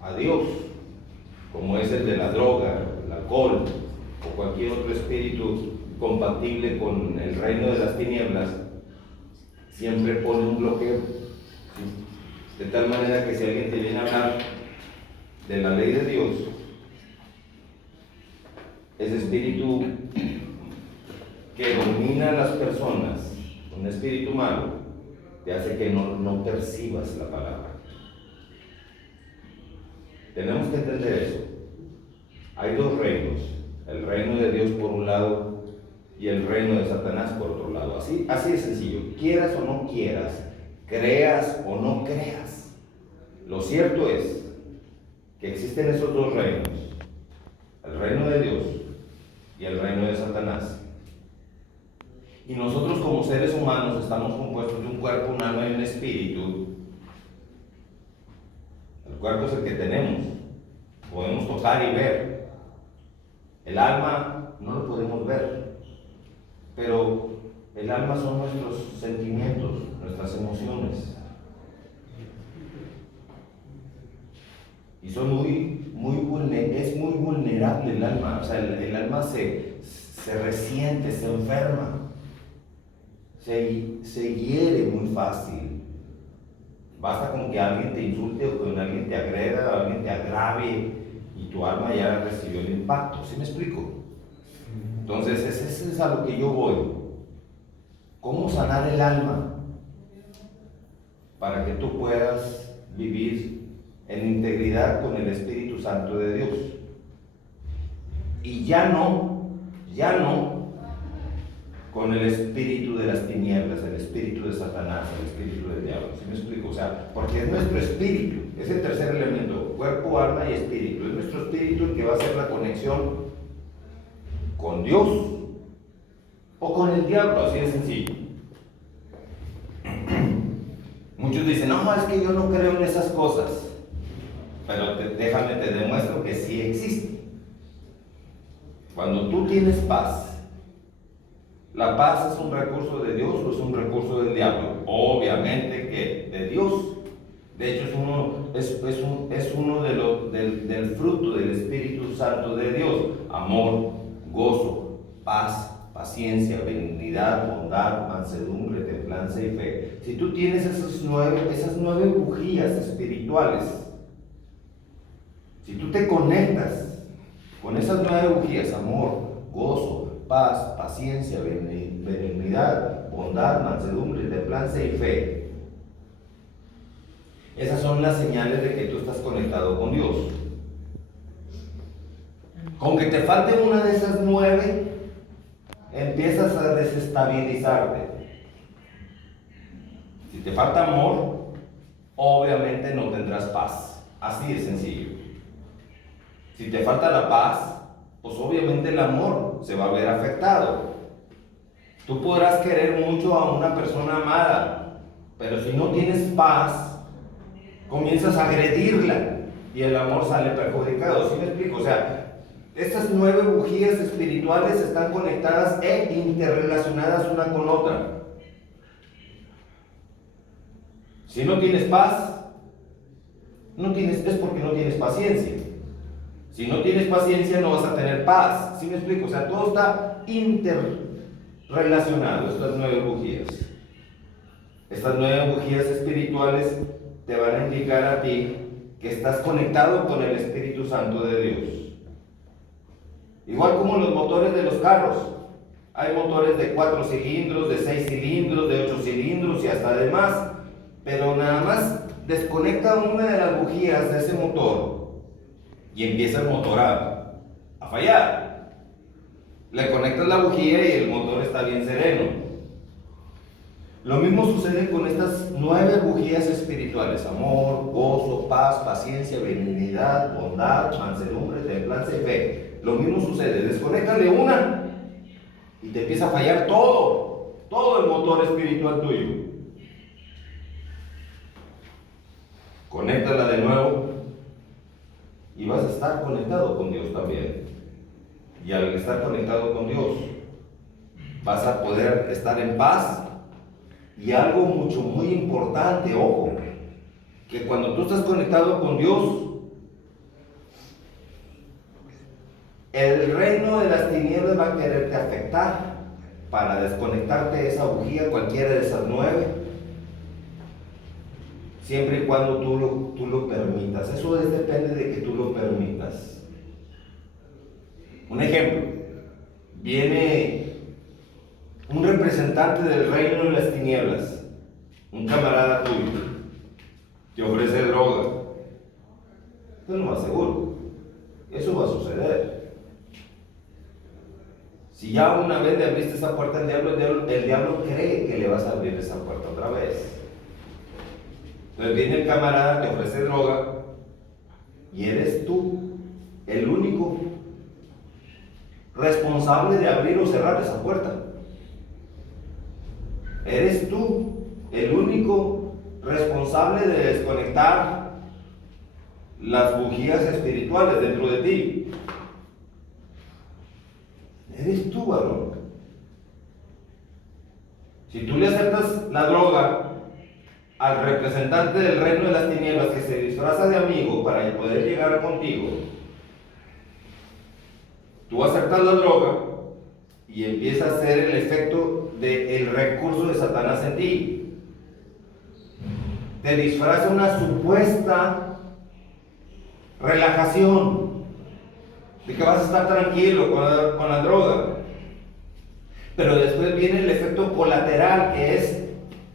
a Dios, como es el de la droga, el alcohol o cualquier otro espíritu compatible con el reino de las tinieblas, siempre pone un bloqueo, ¿sí? De tal manera que si alguien te viene a hablar de la ley de Dios, ese espíritu que domina a las personas, un espíritu malo, te hace que no percibas la palabra. Tenemos que entender eso. Hay dos reinos, el reino de Dios por un lado y el reino de Satanás por otro lado. Así de sencillo. Quieras o no quieras, creas o no creas, lo cierto es que existen esos dos reinos, el reino de Dios y el reino de Satanás. Y nosotros como seres humanos estamos compuestos de un cuerpo, un alma y un espíritu. El cuerpo es el que tenemos, podemos tocar y ver. El alma no lo podemos ver, pero el alma son nuestros sentimientos, nuestras emociones. Y son es muy vulnerable el alma. O sea, el alma se resiente, se enferma, se hiere muy fácil. Basta con que alguien te insulte o que alguien te agreda o alguien te agrave y tu alma ya recibió el impacto. ¿Sí me explico? Entonces, ese es a lo que yo voy. ¿Cómo sanar el alma para que tú puedas vivir en integridad con el Espíritu Santo de Dios? Y ya no con el espíritu de las tinieblas, el espíritu de Satanás, el espíritu del diablo. ¿Sí me explico? O sea, porque es nuestro espíritu, es el tercer elemento, cuerpo, alma y espíritu. Es nuestro espíritu el que va a hacer la conexión con Dios o con el diablo, así de sencillo. Muchos dicen, no, es que yo no creo en esas cosas, pero déjame te demuestro que sí existe. Cuando tú tienes paz, ¿la paz es un recurso de Dios o es un recurso del diablo? Obviamente que de Dios. De hecho, es uno del fruto del Espíritu Santo de Dios: amor, gozo, paz, paciencia, benignidad, bondad, mansedumbre, templanza y fe. Si tú tienes esas nueve bujías espirituales, si tú te conectas con esas nueve bujías, amor, gozo, paz, paciencia, benignidad, bondad, mansedumbre, templanza y fe, esas son las señales de que tú estás conectado con Dios. Con que te falte una de esas nueve, empiezas a desestabilizarte. Si te falta amor, obviamente no tendrás paz. Así de sencillo. Si te falta la paz, pues obviamente el amor se va a ver afectado. Tú podrás querer mucho a una persona amada, pero si no tienes paz, comienzas a agredirla y el amor sale perjudicado. ¿Sí me explico? O sea, estas nueve bujías espirituales están conectadas e interrelacionadas una con otra. Si no tienes paz, es porque no tienes paciencia. Si no tienes paciencia, no vas a tener paz. ¿Sí me explico? O sea, todo está interrelacionado, estas nueve bujías. Estas nueve bujías espirituales te van a indicar a ti que estás conectado con el Espíritu Santo de Dios. Igual como los motores de los carros. Hay motores de 4 cilindros, de 6 cilindros, de 8 cilindros y hasta de más. Pero nada más desconecta una de las bujías de ese motor y empieza el motor a fallar. Le conectas la bujía y el motor está bien sereno. Lo mismo sucede con estas nueve bujías espirituales: amor, gozo, paz, paciencia, benignidad, bondad, mansedumbre, templanza y fe. Lo mismo sucede, desconéctale una y te empieza a fallar todo el motor espiritual tuyo. Conéctala de nuevo y vas a estar conectado con Dios también. Y al estar conectado con Dios, vas a poder estar en paz. Y algo muy importante, ojo, que cuando tú estás conectado con Dios, el reino de las tinieblas va a quererte afectar para desconectarte de esa bujía, cualquiera de esas 9, siempre y cuando tú lo permitas. Eso depende de que tú lo permitas. Un ejemplo, viene un representante del reino de las tinieblas, un camarada tuyo, te ofrece droga. Yo no me aseguro, eso va a suceder. Si ya una vez le abriste esa puerta al diablo, el diablo cree que le vas a abrir esa puerta otra vez. Entonces viene el camarada, te ofrece droga, y eres tú el único responsable de abrir o cerrar esa puerta. Eres tú el único responsable de desconectar las bujías espirituales dentro de ti. Eres tú, varón. Si tú le aceptas la droga al representante del reino de las tinieblas que se disfraza de amigo para poder llegar contigo, tú aceptas la droga y empieza a ser el efecto del recurso de Satanás en ti. Te disfraza una supuesta relajación de que vas a estar tranquilo con la droga, pero después viene el efecto colateral, que es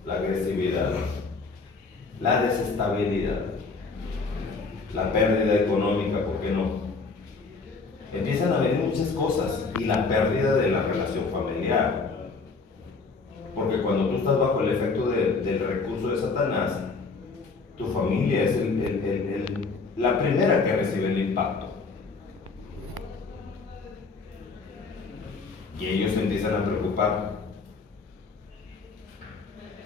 la agresividad, la desestabilidad, la pérdida económica, ¿por qué no? Empiezan a venir muchas cosas, y la pérdida de la relación familiar, porque cuando tú estás bajo el efecto del recurso de Satanás, tu familia es la primera que recibe el impacto, y ellos se empiezan a preocupar,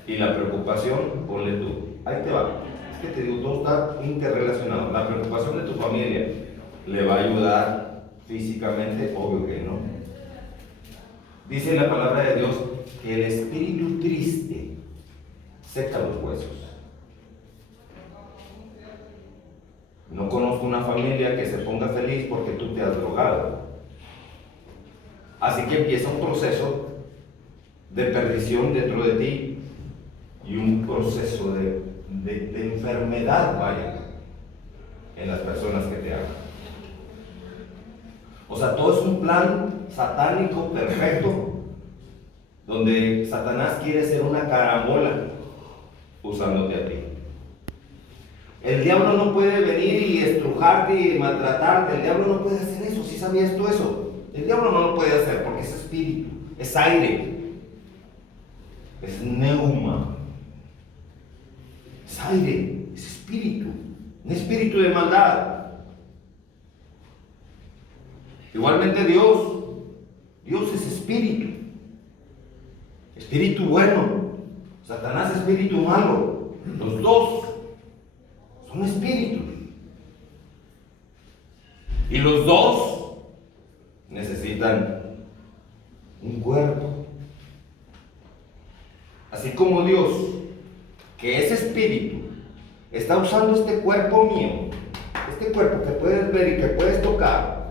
y la preocupación, ponle tú, ahí te va, es que te digo, todo está interrelacionado. La preocupación de tu familia le va a ayudar físicamente, obvio que no. Dice la palabra de Dios que el espíritu triste seca los huesos. No conozco una familia que se ponga feliz porque tú te has drogado. Así que empieza un proceso de perdición dentro de ti y un proceso de enfermedad, vaya, en las personas que te aman. O sea, todo es un plan satánico perfecto, donde Satanás quiere ser una carambola usándote a ti. El diablo no puede venir y estrujarte y maltratarte. El diablo no puede hacer eso. ¿Sí sabías tú eso? El diablo no lo puede hacer porque es espíritu, es aire, es neuma, es aire, es espíritu, un espíritu de maldad. Igualmente Dios es espíritu, espíritu bueno, Satanás espíritu malo, los dos son espíritus, y los dos necesitan un cuerpo. Así como Dios, que es espíritu, está usando este cuerpo mío, este cuerpo que puedes ver y que puedes tocar,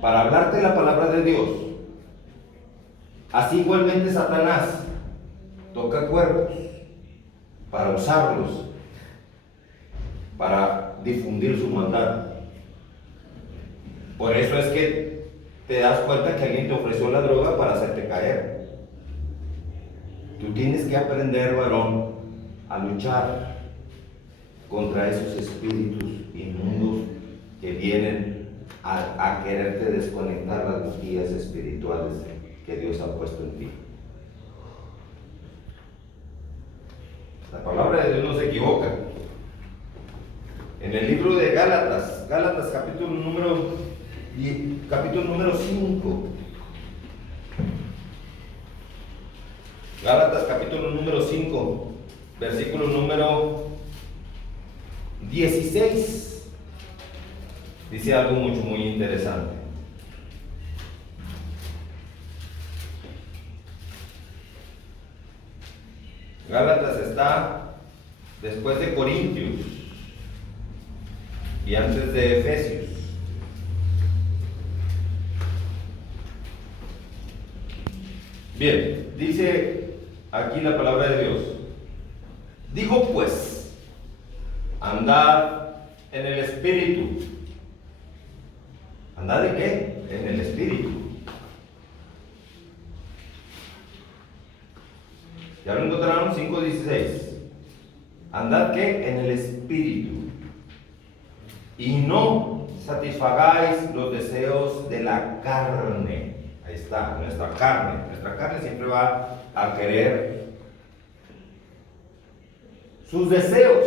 para hablarte la palabra de Dios, así igualmente Satanás toca cuerpos para usarlos, para difundir su maldad. Por eso es que te das cuenta que alguien te ofreció la droga para hacerte caer. Tú tienes que aprender, varón, a luchar contra esos espíritus inmundos que vienen a quererte desconectar las bujías espirituales que Dios ha puesto en ti. La palabra de Dios no se equivoca. En el libro de Gálatas capítulo número 5. Gálatas capítulo número 5, versículo número 16. Dice algo muy interesante. Gálatas está después de Corintios y antes de Efesios. Bien, dice aquí la palabra de Dios. Digo pues, andad en el Espíritu. ¿Andad de qué? En el Espíritu. ¿Ya lo encontraron? 5:16. ¿Andad qué? En el Espíritu. Y no satisfagáis los deseos de la carne. Ahí está, nuestra carne. Nuestra carne siempre va a querer sus deseos.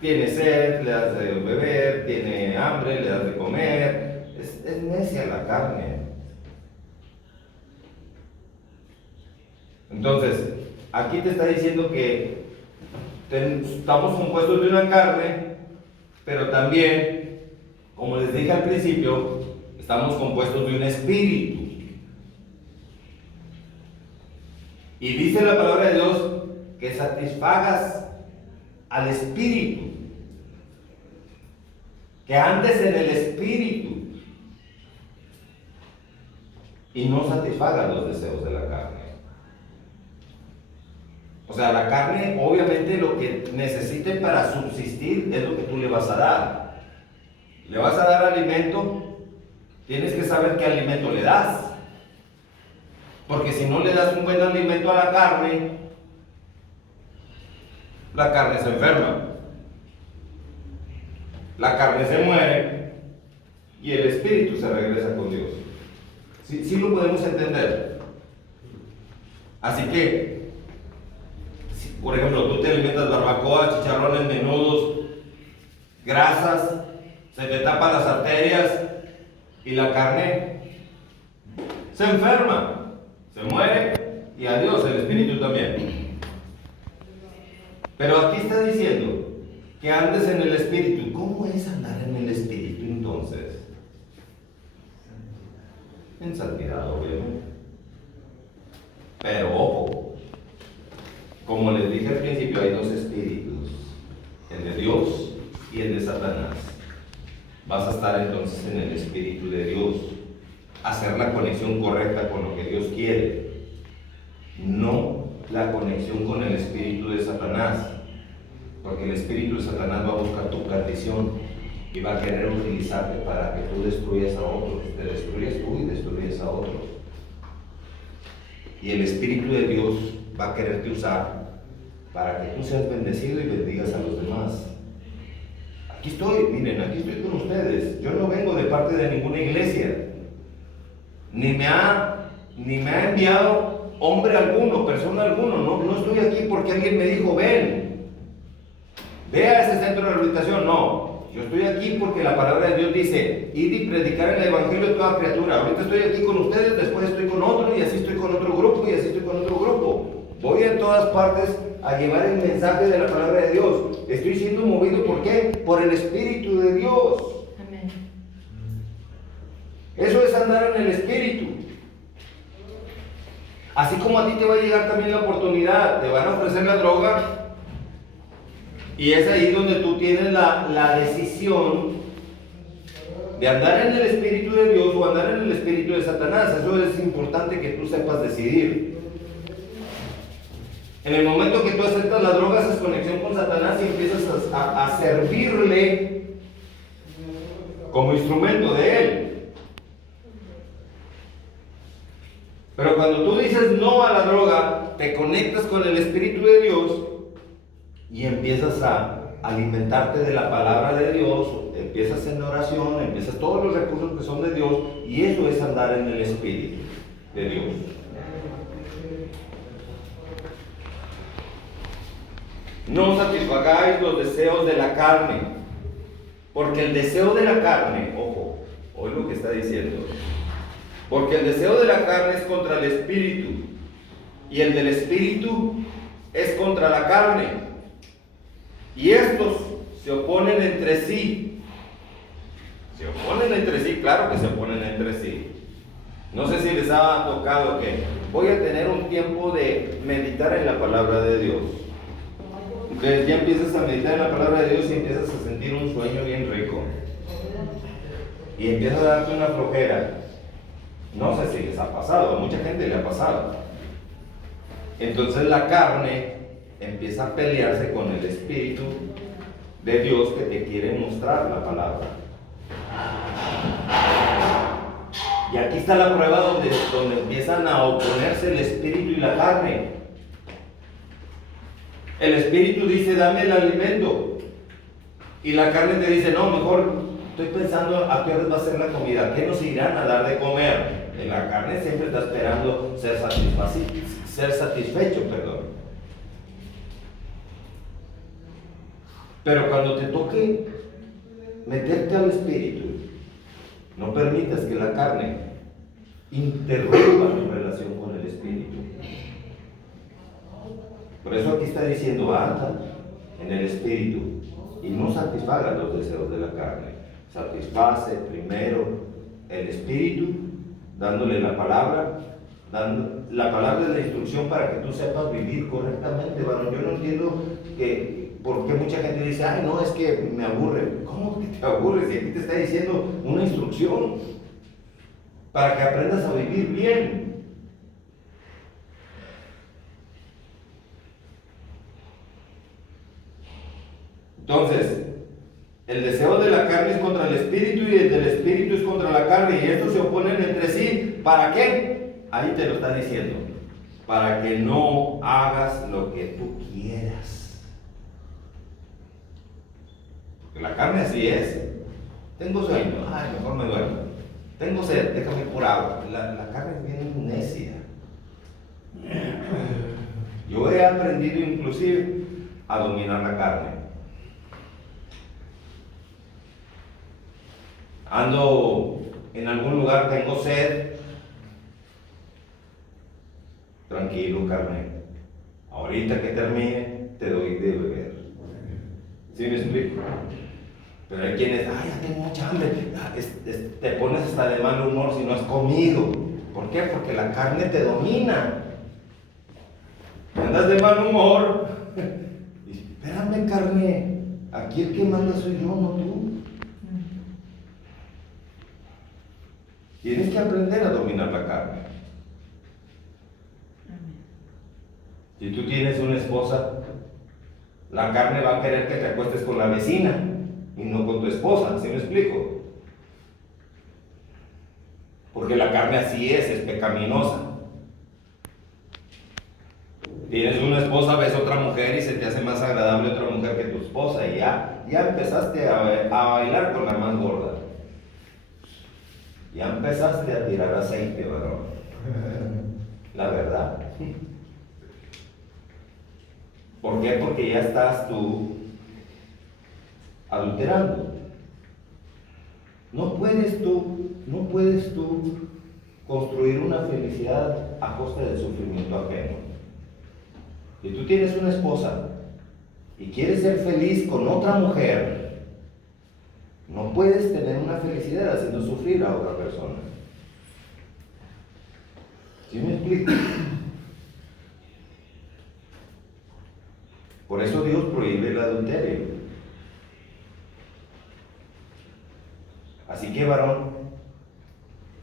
Tiene sed, le das de beber, tiene hambre, le das de comer. Es necia la carne. Entonces, aquí te está diciendo que estamos compuestos de una carne, pero también, como les dije al principio, estamos compuestos de un espíritu. Y dice la palabra de Dios que satisfagas al espíritu, que andes en el espíritu y no satisfagas los deseos de la carne. O sea, la carne obviamente lo que necesite para subsistir es lo que tú le vas a dar. Le vas a dar alimento, tienes que saber qué alimento le das. Porque si no le das un buen alimento a la carne se enferma. La carne se muere y el espíritu se regresa con Dios. Sí lo podemos entender. Así que, si, por ejemplo, tú te alimentas barbacoa, chicharrones, menudos, grasas, se te tapan las arterias y la carne se enferma, se muere y adiós, el espíritu también. Pero aquí está diciendo que andes en el espíritu. ¿Cómo es andar en el espíritu entonces? En santidad, obviamente. Pero ojo, como les dije al principio, hay dos espíritus, el de Dios y el de Satanás. Vas a estar entonces en el espíritu de Dios, hacer la conexión correcta con lo que Dios quiere, no la conexión con el espíritu de Satanás, porque el espíritu de Satanás va a buscar tu perdición y va a querer utilizarte para que tú destruyas a otros, te destruyes tú y destruyes a otros. Y el espíritu de Dios va a quererte usar para que tú seas bendecido y bendigas a los demás. Aquí estoy, miren, aquí estoy con ustedes. Yo no vengo de parte de ninguna iglesia, ni me ha enviado hombre alguno, persona alguno. No estoy aquí porque alguien me dijo, ve a ese centro de rehabilitación. No, yo estoy aquí porque la palabra de Dios dice, id y predicar el evangelio a toda criatura. Ahorita estoy aquí con ustedes, después estoy con otro, y así estoy con otro grupo, y así estoy con otro grupo. Voy en todas partes a llevar el mensaje de la palabra de Dios. Estoy siendo movido, ¿por qué? Por el Espíritu de Dios. Amén. Eso es andar en el Espíritu. Así como a ti te va a llegar también la oportunidad, te van a ofrecer la droga, y es ahí donde tú tienes la decisión de andar en el Espíritu de Dios o andar en el Espíritu de Satanás. Eso es importante que tú sepas decidir. En el momento que tú aceptas la droga, haces conexión con Satanás y empiezas a servirle como instrumento de él. Pero cuando tú dices no a la droga, te conectas con el Espíritu de Dios y empiezas a alimentarte de la palabra de Dios, empiezas en oración, empiezas todos los recursos que son de Dios, y eso es andar en el Espíritu de Dios. No satisfagáis los deseos de la carne, porque el deseo de la carne, ojo, oye lo que está diciendo, porque el deseo de la carne es contra el espíritu, y el del espíritu es contra la carne, y estos se oponen entre sí. Se oponen entre sí, claro que se oponen entre sí. No sé si les ha tocado que voy a tener un tiempo de meditar en la palabra de Dios. Entonces ya empiezas a meditar en la palabra de Dios y empiezas a sentir un sueño bien rico. Y empieza a darte una flojera. No sé si les ha pasado, a mucha gente le ha pasado. Entonces la carne empieza a pelearse con el Espíritu de Dios que te quiere mostrar la palabra. Y aquí está la prueba donde empiezan a oponerse el Espíritu y la carne. El Espíritu dice, dame el alimento. Y la carne te dice, no, mejor estoy pensando a qué hora va a ser la comida, ¿qué nos irán a dar de comer? Y la carne siempre está esperando ser satisfecho, perdón. Pero cuando te toque meterte al Espíritu, no permitas que la carne interrumpa tu relación con el Espíritu. Por eso aquí está diciendo, anda en el Espíritu y no satisfaga los deseos de la carne. Satisface primero el Espíritu, dándole la palabra. La palabra es la instrucción para que tú sepas vivir correctamente, varón. Yo no entiendo por qué mucha gente dice, ay, no, es que me aburre. ¿Cómo que te aburres? Y aquí te está diciendo una instrucción para que aprendas a vivir bien. Entonces, el deseo de la carne es contra el espíritu y el del espíritu es contra la carne, y estos se oponen entre sí. ¿Para qué? Ahí te lo está diciendo. Para que no hagas lo que tú quieras. Porque la carne así es. Tengo sueño, ay, mejor me duermo. Tengo sed, déjame por agua. La carne es bien necia. Yo he aprendido inclusive a dominar la carne. Ando en algún lugar, tengo sed. Tranquilo, carne. Ahorita que termine, te doy de beber. ¿Sí me explico? Pero hay quienes, ay, ya tengo mucha hambre. Te pones hasta de mal humor si no has comido. ¿Por qué? Porque la carne te domina. Andas de mal humor. Y, espérame, carne. Aquí el que manda soy yo, no tú. Tienes que aprender a dominar la carne. Si tú tienes una esposa, la carne va a querer que te acuestes con la vecina y no con tu esposa. ¿Sí me explico? Porque la carne así es pecaminosa. Tienes una esposa, ves otra mujer y se te hace más agradable otra mujer que tu esposa y ya empezaste a bailar con la más gorda. Ya empezaste a tirar aceite, varón. La verdad. ¿Por qué? Porque ya estás tú adulterando. No puedes tú construir una felicidad a costa del sufrimiento ajeno. Si tú tienes una esposa y quieres ser feliz con otra mujer, no puedes tener una felicidad haciendo sufrir a otra persona. ¿Sí me explico? Por eso Dios prohíbe el adulterio. Así que, varón,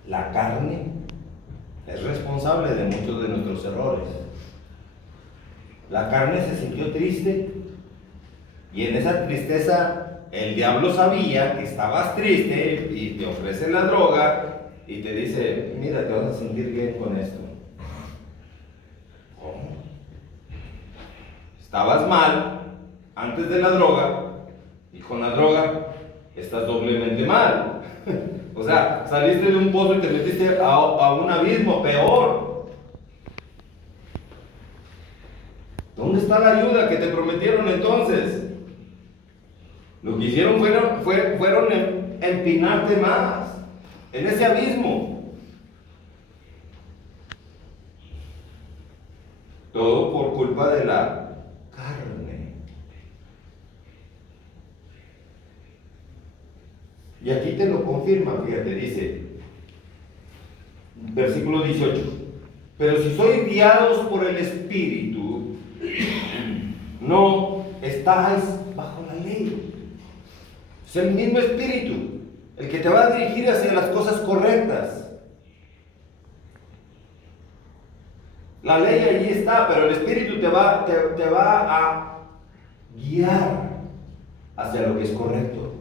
la carne es responsable de muchos de nuestros errores. La carne se sintió triste y en esa tristeza el diablo sabía que estabas triste y te ofrece la droga y te dice, mira, te vas a sentir bien con esto. ¿Cómo? Estabas mal antes de la droga y con la droga estás doblemente mal. O sea, saliste de un pozo y te metiste a un abismo peor. ¿Dónde está la ayuda que te prometieron entonces? Lo que hicieron fueron empinarte más en ese abismo. Todo por culpa de la carne. Y aquí te lo confirma, fíjate, dice, versículo 18, pero si sois guiados por el Espíritu, no estáis bajo la ley. Es el mismo Espíritu el que te va a dirigir hacia las cosas correctas. La ley allí está, pero el Espíritu te va a guiar hacia lo que es correcto.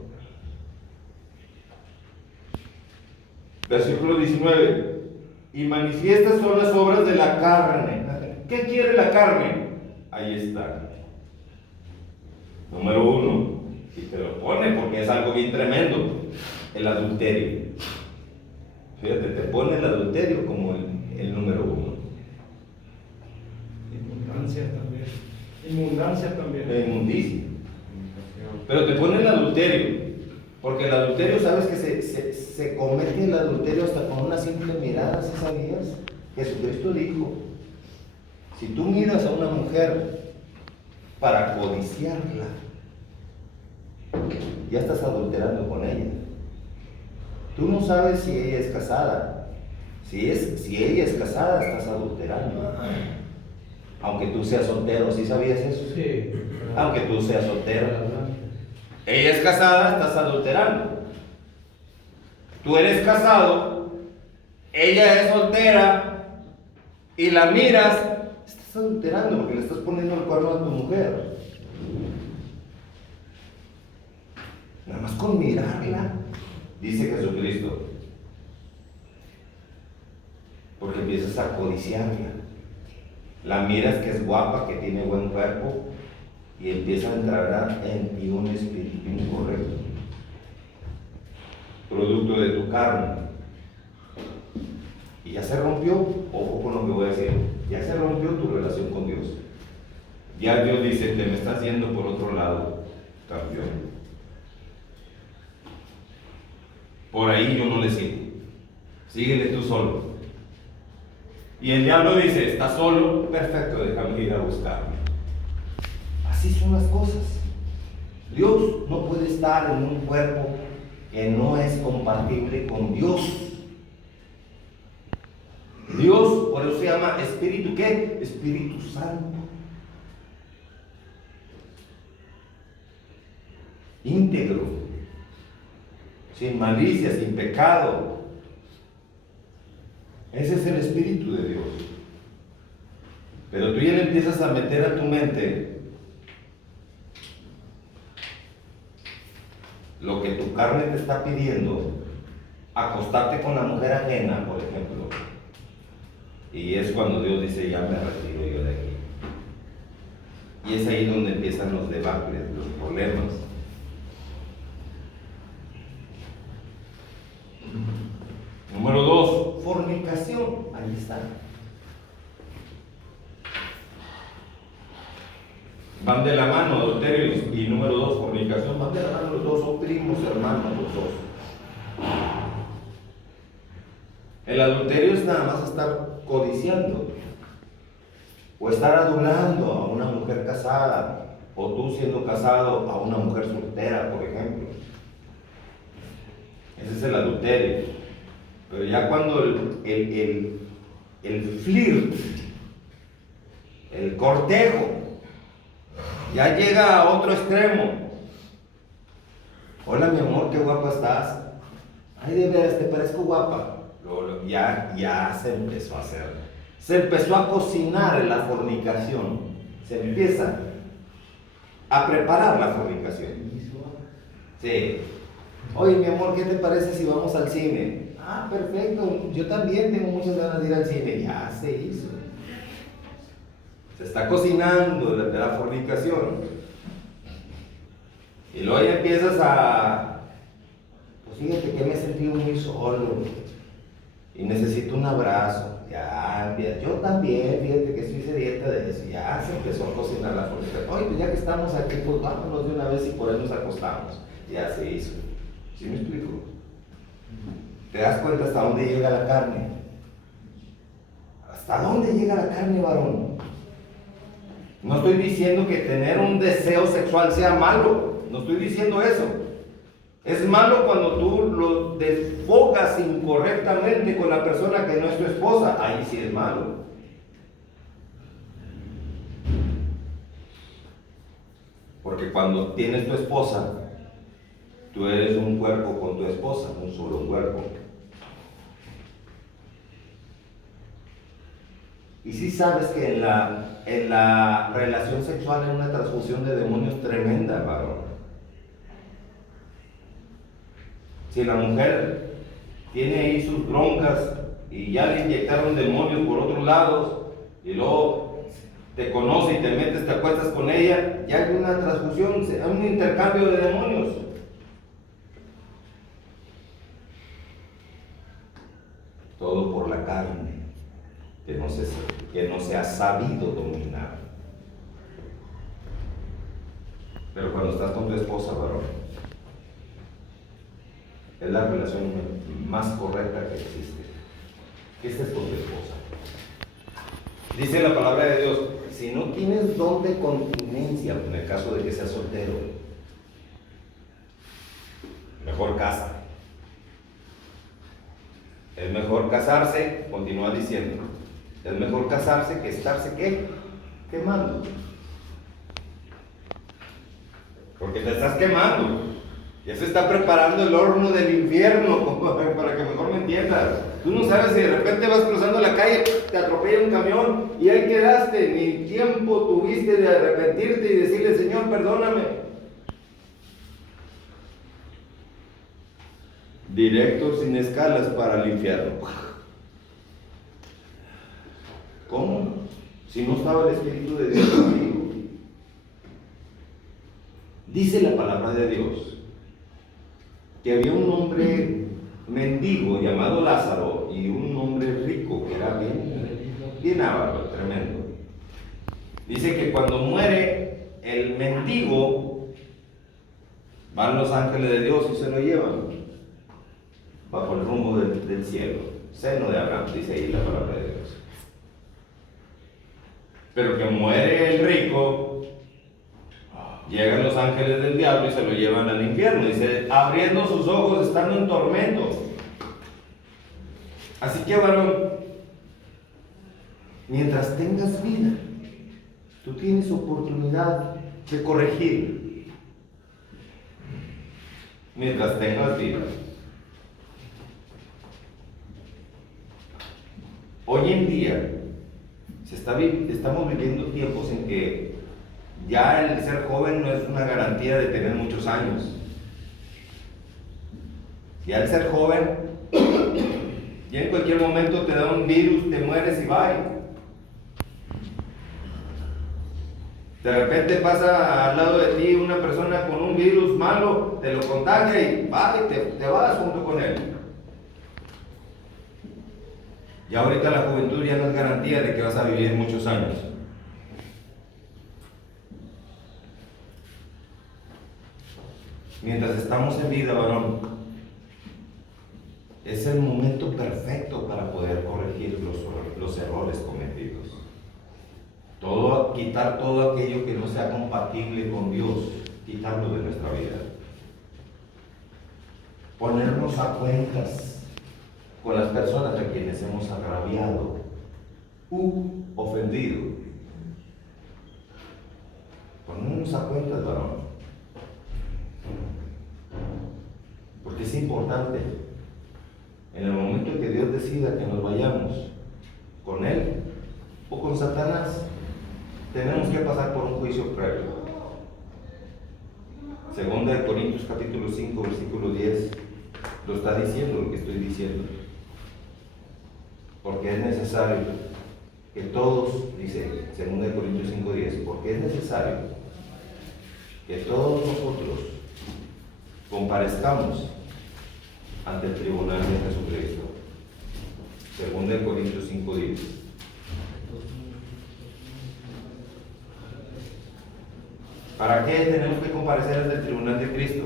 Versículo 19. Y manifiestas son las obras de la carne. ¿Qué quiere la carne? Ahí está. Número 1. Y te lo pone porque es algo bien tremendo. El adulterio. Fíjate, te pone el adulterio como el número 1. Inmundancia también. Inmundancia también. La inmundicia. Pero te pone el adulterio. Porque el adulterio, ¿sabes que se comete el adulterio hasta con una simple mirada? ¿Sí sabías? Jesucristo dijo: si tú miras a una mujer para codiciarla, ya estás adulterando con ella. Tú no sabes si ella es casada. Si ella es casada, estás adulterando. Aunque tú seas soltero, ¿sí sabías eso? Sí. Aunque tú seas soltero. Ella es casada, estás adulterando. Tú eres casado, ella es soltera y la miras, estás adulterando porque le estás poniendo el cuerno a tu mujer. Nada más con mirarla, dice Jesucristo, porque empiezas a codiciarla. La miras que es guapa, que tiene buen cuerpo, y empieza a entrar en ti un espíritu incorrecto, producto de tu carne. Y ya se rompió, ojo con lo que voy a decir, ya se rompió tu relación con Dios. Ya Dios dice: te me estás yendo por otro lado, campeón. Por ahí yo no le sigo. Síguele tú solo. Y el diablo dice: estás solo, perfecto, déjame ir a buscarme. Así son las cosas. Dios no puede estar en un cuerpo que no es compatible con Dios. Dios, por eso se llama Espíritu, ¿qué? Espíritu Santo. Íntegro, sin malicia, sin pecado. Ese es el Espíritu de Dios. Pero tú ya le empiezas a meter a tu mente lo que tu carne te está pidiendo, acostarte con la mujer ajena, por ejemplo. Y es cuando Dios dice: ya me retiro yo de aquí. Y es ahí donde empiezan los debates, los problemas. Número 2, fornicación. Ahí está. Van de la mano, adulterio y número 2, fornicación. Van de la mano los dos, son primos, hermanos los dos. El adulterio es nada más estar codiciando o estar adulando a una mujer casada, o tú siendo casado a una mujer soltera, por ejemplo. Ese es el adulterio. Pero ya cuando el flirt, el cortejo, ya llega a otro extremo. Hola mi amor, qué guapa estás. Ay, de veras, te parezco guapa. Ya se empezó a hacer. Se empezó a cocinar la fornicación. Se empieza a preparar la fornicación. Sí. Oye mi amor, ¿qué te parece si vamos al cine? Ah, perfecto. Yo también tengo muchas ganas de ir al cine. Ya se hizo. Se está cocinando la fornicación. Y luego ya empiezas a... Pues fíjate que me he sentido muy solo y necesito un abrazo. Ya, yo también, fíjate que estoy sedienta de eso. Ya se empezó a cocinar la fornicación. Oye, pues ya que estamos aquí, pues vámonos de una vez y por ahí nos acostamos. Ya se hizo. ¿Sí me explico? ¿Te das cuenta hasta dónde llega la carne? ¿Hasta dónde llega la carne, varón? No estoy diciendo que tener un deseo sexual sea malo. No estoy diciendo eso. Es malo cuando tú lo desfogas incorrectamente con la persona que no es tu esposa. Ahí sí es malo. Porque cuando tienes tu esposa, tú eres un cuerpo con tu esposa, un solo cuerpo. Y sí sabes que en la relación sexual hay una transfusión de demonios tremenda, varón. Si la mujer tiene ahí sus broncas y ya le inyectaron demonios por otros lados, y luego te conoce y te metes, te acuestas con ella, ya hay una transfusión, hay un intercambio de demonios. Todo por la carne, que no se ha sabido dominar. Pero cuando estás con tu esposa, varón, es la relación más correcta que existe. Que estés con tu esposa. Dice la palabra de Dios, si no tienes don de continencia, en el caso de que seas soltero, mejor casa. Es mejor casarse, continúa diciendo, es mejor casarse que estarse ¿qué? Quemando. Porque te estás quemando. Ya se está preparando el horno del infierno, para que mejor me entiendas. Tú no sabes si de repente vas cruzando la calle, te atropella un camión y ahí quedaste. Ni tiempo tuviste de arrepentirte y decirle, Señor, perdóname. Directo sin escalas para el infierno. ¿Cómo? Si no estaba el Espíritu de Dios conmigo. Dice la palabra de Dios que había un hombre mendigo llamado Lázaro y un hombre rico que era bien avaro, tremendo. Dice que cuando muere el mendigo, van los ángeles de Dios y se lo llevan bajo el rumbo del cielo, seno de Abraham, dice ahí la palabra de Dios. Pero que muere el rico, llegan los ángeles del diablo y se lo llevan al infierno. Dice, abriendo sus ojos, estando en tormento. Así que, varón, mientras tengas vida, tú tienes oportunidad de corregir. Mientras tengas vida. Hoy en día, estamos viviendo tiempos en que ya el ser joven no es una garantía de tener muchos años. Ya el ser joven, ya en cualquier momento te da un virus, te mueres y bye. De repente pasa al lado de ti una persona con un virus malo, te lo contagia y bye, te vas junto con él. Ya ahorita la juventud ya no es garantía de que vas a vivir muchos años. Mientras estamos en vida, varón, es el momento perfecto para poder corregir los errores cometidos. Quitar todo aquello que no sea compatible con Dios, quitarlo de nuestra vida. Ponernos a cuentas con las personas a quienes hemos agraviado u ofendido. Ponernos a cuentas, varón. Porque es importante, en el momento en que Dios decida que nos vayamos con Él o con Satanás, tenemos que pasar por un juicio previo. Segunda de Corintios capítulo 5, versículo 10, lo está diciendo lo que estoy diciendo. Porque es necesario que todos, dice segunda de Corintios 5, 10, porque es necesario que todos nosotros comparezcamos ante el tribunal de Jesucristo. Segunda de Corintios 5:10. ¿Para qué tenemos que comparecer ante el tribunal de Cristo?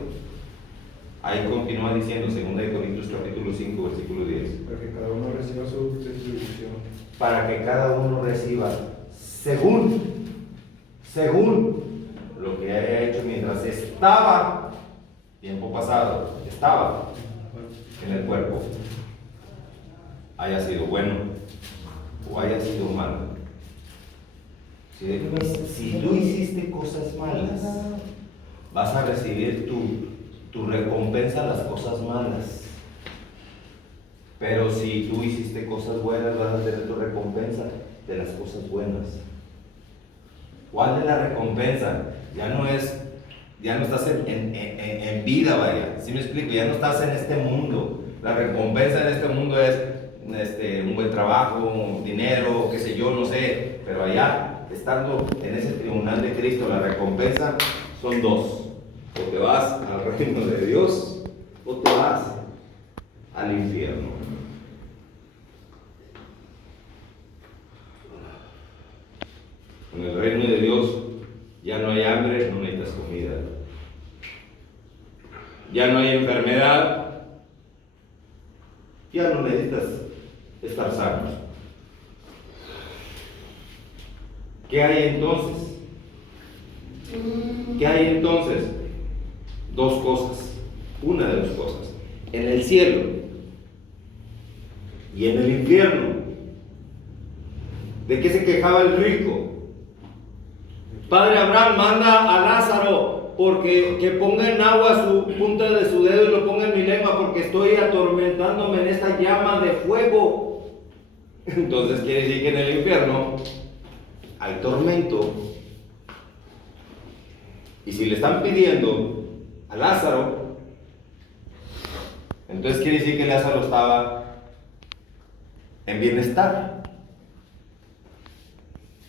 Ahí continúa diciendo, segunda de Corintios capítulo 5, versículo 10. Para que cada uno reciba su retribución. Para que cada uno reciba según lo que haya hecho mientras estaba, tiempo pasado, estaba en el cuerpo, haya sido bueno o haya sido malo. Si tú hiciste cosas malas, vas a recibir tu recompensa a las cosas malas. Pero si tú hiciste cosas buenas, vas a tener tu recompensa de las cosas buenas. ¿Cuál es la recompensa? Ya no estás en vida, vaya. ¿Sí me explico? Ya no estás en este mundo. La recompensa en este mundo es un buen trabajo, dinero, qué sé yo, no sé. Pero allá, estando en ese tribunal de Cristo, la recompensa son dos. O te vas al reino de Dios, o te vas al infierno. En el reino de Dios ya no hay hambre, no necesitas comida. Ya no hay enfermedad, ya no necesitas estar sano. ¿Qué hay entonces? ¿Qué hay entonces? Dos cosas. Una de las cosas. En el cielo y en el infierno. ¿De qué se quejaba el rico? Padre Abraham, manda a Lázaro porque que ponga en agua su punta de su dedo y lo ponga en mi lengua porque estoy atormentándome en esta llama de fuego. Entonces quiere decir que en el infierno hay tormento. Y si le están pidiendo a Lázaro, entonces quiere decir que Lázaro estaba en bienestar.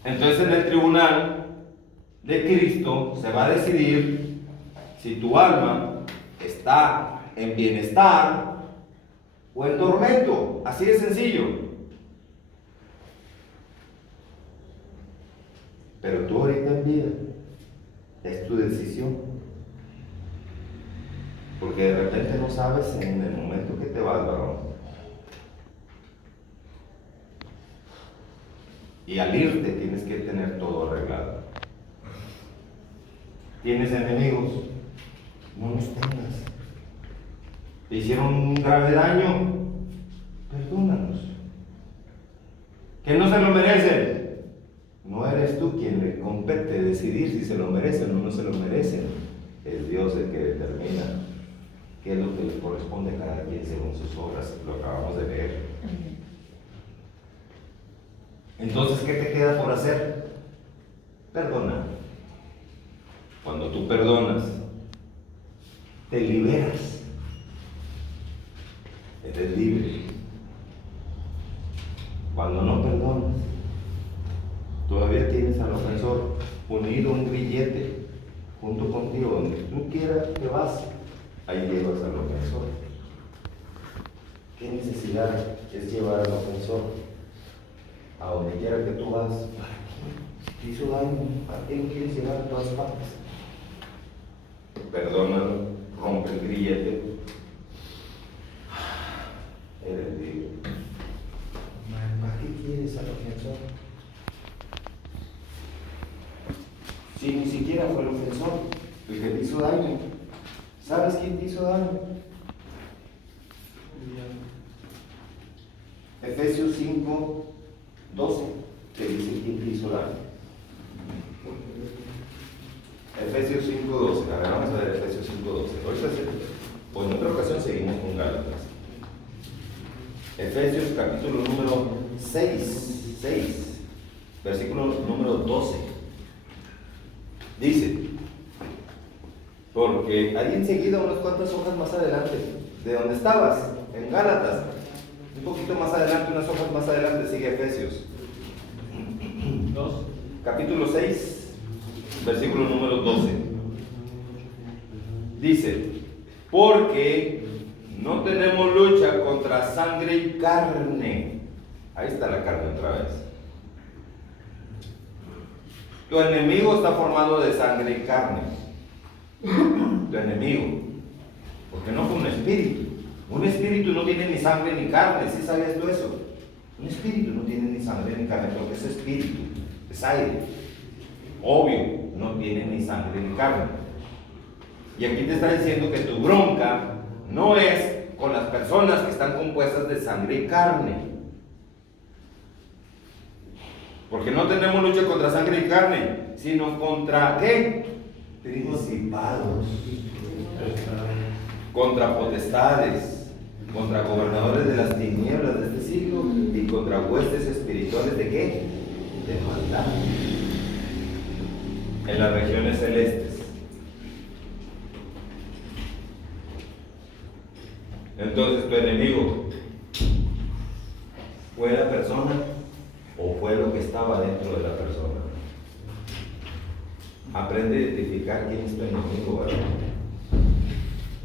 Entonces en el tribunal de Cristo se va a decidir si tu alma está en bienestar o en tormento. Así de sencillo. Pero tú ahorita en vida es tu decisión. Porque de repente no sabes en el momento que te vas, varón. Y al irte tienes que tener todo arreglado. ¿Tienes enemigos? No los tengas. ¿Te hicieron un grave daño? Perdónalos. ¿Que no se lo merecen? No eres tú quien le compete decidir si se lo merecen o no se lo merecen. Es Dios el que determina qué es lo que le corresponde a cada quien según sus obras. Lo acabamos de ver. Entonces, ¿qué te queda por hacer? Perdona. Cuando tú perdonas, te liberas. Eres libre. Cuando no perdonas, todavía tienes al ofensor unido un grillete junto contigo. Donde tú quieras que vas, ahí llevas al ofensor. ¿Qué necesidad es llevar al ofensor a donde quiera que tú vas? ¿Para qué? ¿Te hizo daño? ¿Para qué lo quieres llevar a todas partes? Perdónalo, rompe el grillete. Eres libre. ¿Para qué quieres al ofensor? Si ni siquiera fue el ofensor el que te hizo daño. ¿Sabes quién te hizo daño? Efesios 5:12 te dice quién te hizo daño. Efesios 5:12. A ver, vamos a ver Efesios 5:12. Ahorita pues en otra ocasión seguimos con Gálatas. Efesios capítulo número 6, versículo número 12. Dice, porque ahí enseguida, unas cuantas hojas más adelante, de donde estabas, en Gálatas, un poquito más adelante, unas hojas más adelante, sigue Efesios. Capítulo 6, versículo número 12. Dice, porque no tenemos lucha contra sangre y carne. Ahí está la carne otra vez. Tu enemigo está formado de sangre y carne. Tu enemigo. Porque no fue un espíritu. Un espíritu no tiene ni sangre ni carne. ¿Sí sabías tú eso? Un espíritu no tiene ni sangre ni carne. Porque es espíritu. Es aire. Obvio, no tiene ni sangre ni carne. Y aquí te está diciendo que tu bronca no es con las personas que están compuestas de sangre y carne. Porque no tenemos lucha contra sangre y carne, sino contra ¿qué? Principados, contra potestades, contra gobernadores de las tinieblas de este siglo y contra huestes espirituales ¿de qué? de maldad en las regiones celestes. Entonces tu enemigo fue la persona o fue lo que estaba dentro de la persona. Aprende a identificar quién es tu enemigo, ¿verdad?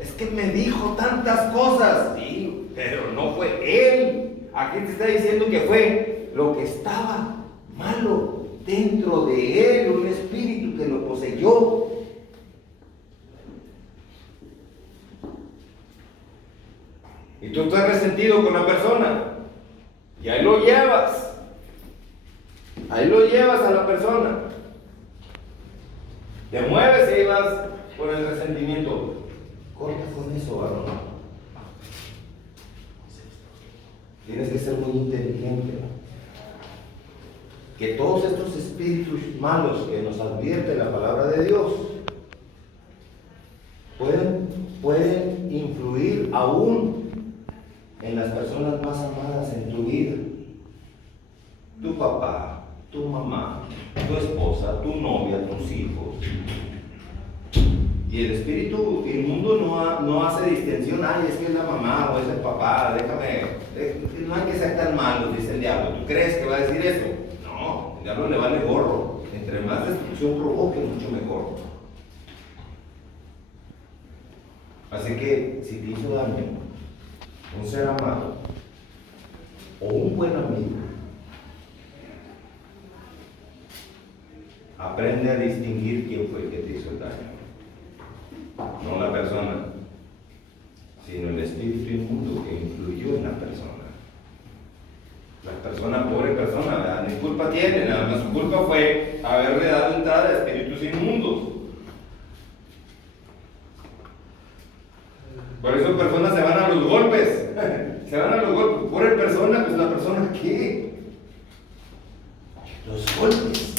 Es que me dijo tantas cosas, sí, pero no fue él. Aquí te está diciendo que fue lo que estaba malo dentro de él, un espíritu que lo poseyó. Y tú estás resentido con la persona y ahí lo llevas a la persona, te mueves y ahí vas con el resentimiento. Corta con eso, varón. Tienes que ser muy inteligente. Que todos estos espíritus malos que nos advierte la palabra de Dios pueden influir aún en las personas más amadas en tu vida. Tu papá, tu mamá, tu esposa, tu novia, tus hijos. Y el espíritu inmundo no hace distinción. Ay, es que es la mamá o es el papá, no hay que ser tan malos, dice el diablo. ¿Tú crees que va a decir eso? No, el diablo le vale gorro. Entre más destrucción provoque, mucho mejor. Así que si te hizo daño un ser amado o un buen amigo, aprende a distinguir quién fue el que te hizo el daño. No la persona, sino el espíritu inmundo que influyó en la persona. La persona, pobre persona, ¿verdad? Ni culpa tiene, nada más su culpa fue haberle dado entrada a espíritus inmundos. Por eso personas se van a los golpes. Se van a los golpes. Pobre persona, pues la persona, ¿qué? Los golpes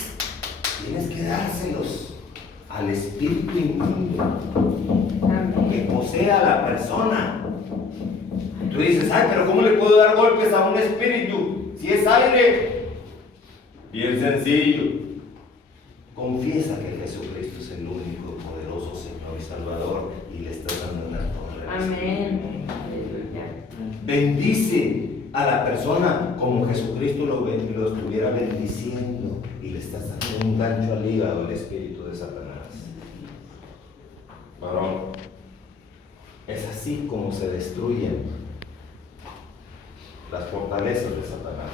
tienes que dárselos al espíritu inmundo que posee a la persona. Tú dices, ay, pero ¿cómo le puedo dar golpes a un espíritu si es aire? Bien sencillo. Confiesa que Jesucristo es el único poderoso Señor y Salvador y le estás dando una torre. Amén. Bendice a la persona como Jesucristo lo estuviera bendiciendo y le estás dando un gancho al hígado al espíritu de Satanás. Varón, es así como se destruyen las fortalezas de Satanás.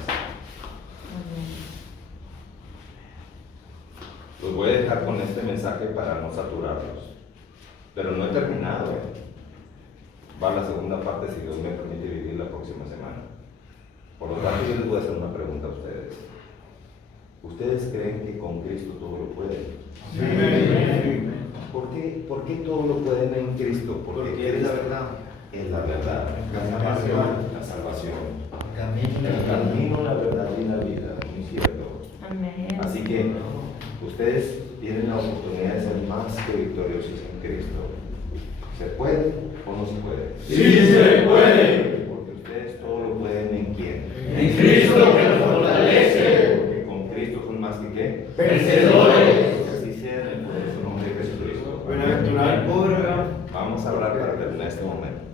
Los voy a dejar con este mensaje para no saturarlos, pero no he terminado. Va la segunda parte, si Dios me permite vivir la próxima semana. Por lo tanto, yo les voy a hacer una pregunta a ustedes. ¿Ustedes creen que con Cristo todo lo pueden? Sí. ¿Por qué todo lo pueden en Cristo? Porque es la verdad. Es la verdad. La salvación. El camino, la verdad y la vida. Muy cierto. Amén. Así que ustedes tienen la oportunidad de ser más que victoriosos en Cristo. ¿Se puede o no se puede? Sí se puede. Porque ustedes todo lo pueden en quién. En Cristo que nos fortalece. Porque con Cristo son más que qué. Vencedores. Que así sea en el poderoso nombre de Jesucristo. Bienaventurado el pobre. Vamos a hablar para terminar este momento.